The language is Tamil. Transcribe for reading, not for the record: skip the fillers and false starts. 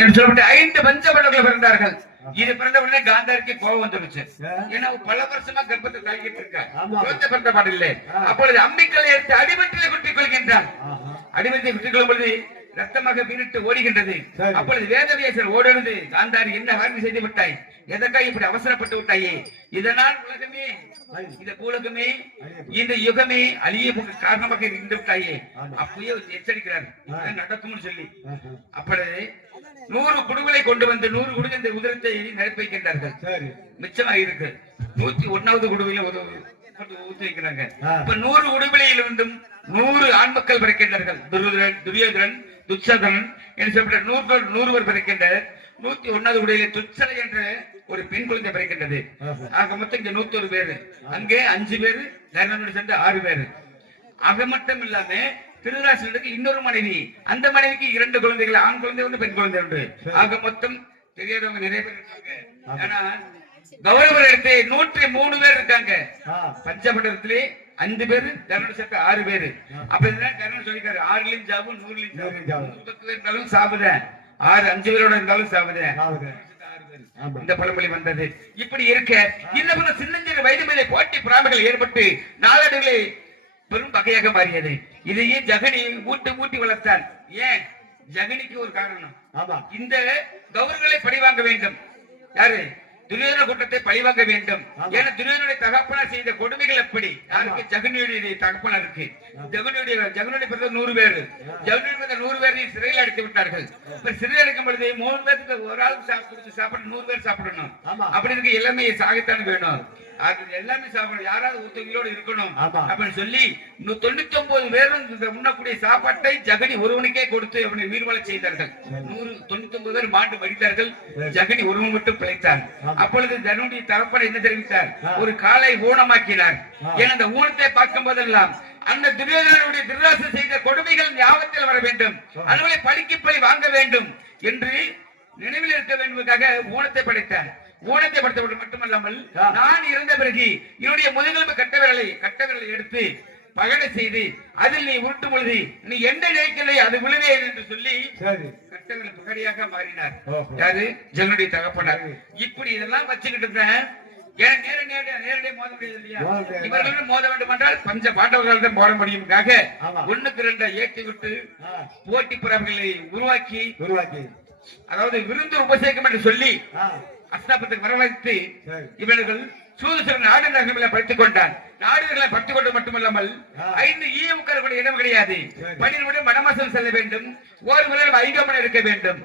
என்று சொல்லப்பட்ட 5 பஞ்சபாண்டவர்கள் பிறந்தார்கள். இது பிறந்த உடனே காந்தாரிக்கு கோபம் வந்துருச்சு. ஏன்னா பல வருஷமா கர்ப்பத்தை தாங்கிட்டு இருக்க குழந்தை பிறந்த பாடில்லை. அப்பொழுது அம்பிக்கலை எடுத்து அடிமட்டில் குட்டிக் கொள்கின்றார். அடிமத்தை குட்டிக் கொள்ளும் பொழுது ரத்தமாக வீணிட்டு ஓடுகின்றது. அப்பொழுது வேதவியாசர் ஓடுவது, காந்தாரி என்ன வார்த்தை செய்து விட்டாய், எதற்காக இப்படி அவசரப்பட்டு விட்டாயே, இதனால் உலகமே இந்த பூலகமே இந்த யுகமே அழிய காரணமாக இருந்து விட்டாயே. அப்பயே எச்சரிக்கிறார் நடக்கும்னு சொல்லி. அப்பொழுது 100 குடுகளை கொண்டு வந்து 100 குடுகள் இந்த உதிரத்தை நிரப்பி வைக்கின்றார்கள். மிச்சமாக இருக்கு 101வது குடுவையில ஊற்றி வைக்கிறாங்க. இப்ப 100 குடுவிலையில் இருந்தும் 100 ஆண் மக்கள் பிறக்கின்றார்கள். துரியோதரன் துச்சதன் என்று சொல்லப்பட்ட 100 பேர் பிறக்கின்றனர். 101வது குடியில துச்சலை என்ற ஒரு பெண் குழந்தை பிறக்கின்றது. ஆக மொத்தம் இங்க 101 பேரு, அங்கே 5 பேரு, தர்மனோடு சேர்ந்து 6 பேரு. ஆக மட்டும் இல்லாம திருதராசனுக்கு இன்னொரு மனைவி, அந்த மனைவிக்கு 2 குழந்தைகள், ஆண் குழந்தை ஒன்று பெண் குழந்தை ஒன்று. ஆக மொத்தம் தெரியாதவங்க நிறைய பேர் இருக்காங்க. ஆனா கௌரவர் எடுத்து 103 பேர் இருக்காங்க. பஞ்சபண்டத்திலே 5 பேரு, தர்மனோடு சேர்த்து 6 பேரு. அப்ப தர்மன் சொல்லிக்காரு 6லயும் சாவு 100லயும் சாவு இருந்தாலும் சாவுதேன், 5 பேரோட இருந்தாலும் சாவுதேன். இந்த பழமொழி வந்தது. இப்படி இருக்க இந்த சின்னஞ்சிறு வயது மேலே போட்டி பொறாமைகள் ஏற்பட்டு நாளடைவிலே பெரும் பகையாக மாறியது. இதையே ஜகனி ஊட்டி வளர்த்தார். ஏன் ஜகனிக்கு ஒரு காரணம், இந்த கௌரவர்களை பழிவாங்க வேண்டும். யாரு? துரியோதன கூட்டத்தை பழிவாங்க வேண்டும். ஏன்னா துரியோதனுடைய தகப்பனார் செய்த கொடுமைகள் எப்படி, யாருக்கு? ஜகனியுடைய தகப்பனாருக்கு. ஜகனுடைய பிறந்த 100 பேரு, ஜகனுடைய பிறந்த 100 பேரையும் சிறையில் அடைத்து விட்டார்கள். இப்ப சிறையில் அடைக்கும் பொழுது 3 பேருக்கு ஒரு ஆள் சாப்பிட 100 பேர் சாப்பிடணும். அப்படி இருக்கு எல்லாமே சாகத்தான் வேணும். எல்லாமே சாப்பிடணும், யாராவது ஒருத்தவங்களோடு இருக்கணும் அப்படின்னு சொல்லி 99 பேரும் உண்ணக்கூடிய சாப்பாட்டை ஜகனி ஒருவனுக்கே கொடுத்து அவனை உயிர்வாழ செய்தார்கள். 99 பேர் மாண்டு மடித்தார்கள். ஜகனி ஒருவன் மட்டும் பிழைத்தார். அப்பொழுது தன்னுடைய தகப்பனை என்ன தெரிவித்தார்? ஒரு காலை ஊனமாக்கினார். ஏன் அந்த ஊனத்தை பார்க்கும் போதெல்லாம் அந்த துரியோதனனுடைய திருராசன் செய்த கொடுமைகள் ஞாபகத்தில் வர வேண்டும், அதுவரை பழிக்கு பழி வாங்க வேண்டும் என்று நினைவில் இருக்க வேண்டுவதற்காக ஊனத்தை படைத்தார். ஊனத்தை படுத்தப்பட்டு மட்டுமல்லாமல் நான் இறந்த பிறகு என்னுடைய முதுகெலும்பு கட்டவிரலை எடுத்து பகடை செய்து அதில் நீ உருட்டும் பொழுது நீ எந்த நினைக்கலை அது விழுவேன் என்று சொல்லி கட்டவிரல் பகடியாக மாறினார். யாரு? ஜகனுடைய தகப்பனார். இப்படி இதெல்லாம் வச்சுக்கிட்டு இருந்தேன். நேரடியாக மோத முடியாது இல்லையா? இவர்களும் மோத வேண்டும் என்றால் பஞ்ச பாண்டவர்கள் தான் போட முடியும். 1க்கு 2 ஏற்றி விட்டு போட்டி பொறாமைகளை உருவாக்கி அதாவது விருந்து உபசேகம் என்று சொல்லி அஸ்தாபத்துக்கு வரவழைத்து இவர்கள் சூதுசர நாடுகளை படித்துக் கொண்டான். நாடுகளை படித்துக் கொண்டு மட்டுமல்லாமல் 5 ஈவுக்கார கூட இடம் கிடையாது. 12 மடமாசம் செல்ல வேண்டும். ஒரு முறை 5 மணி இருக்க வேண்டும்.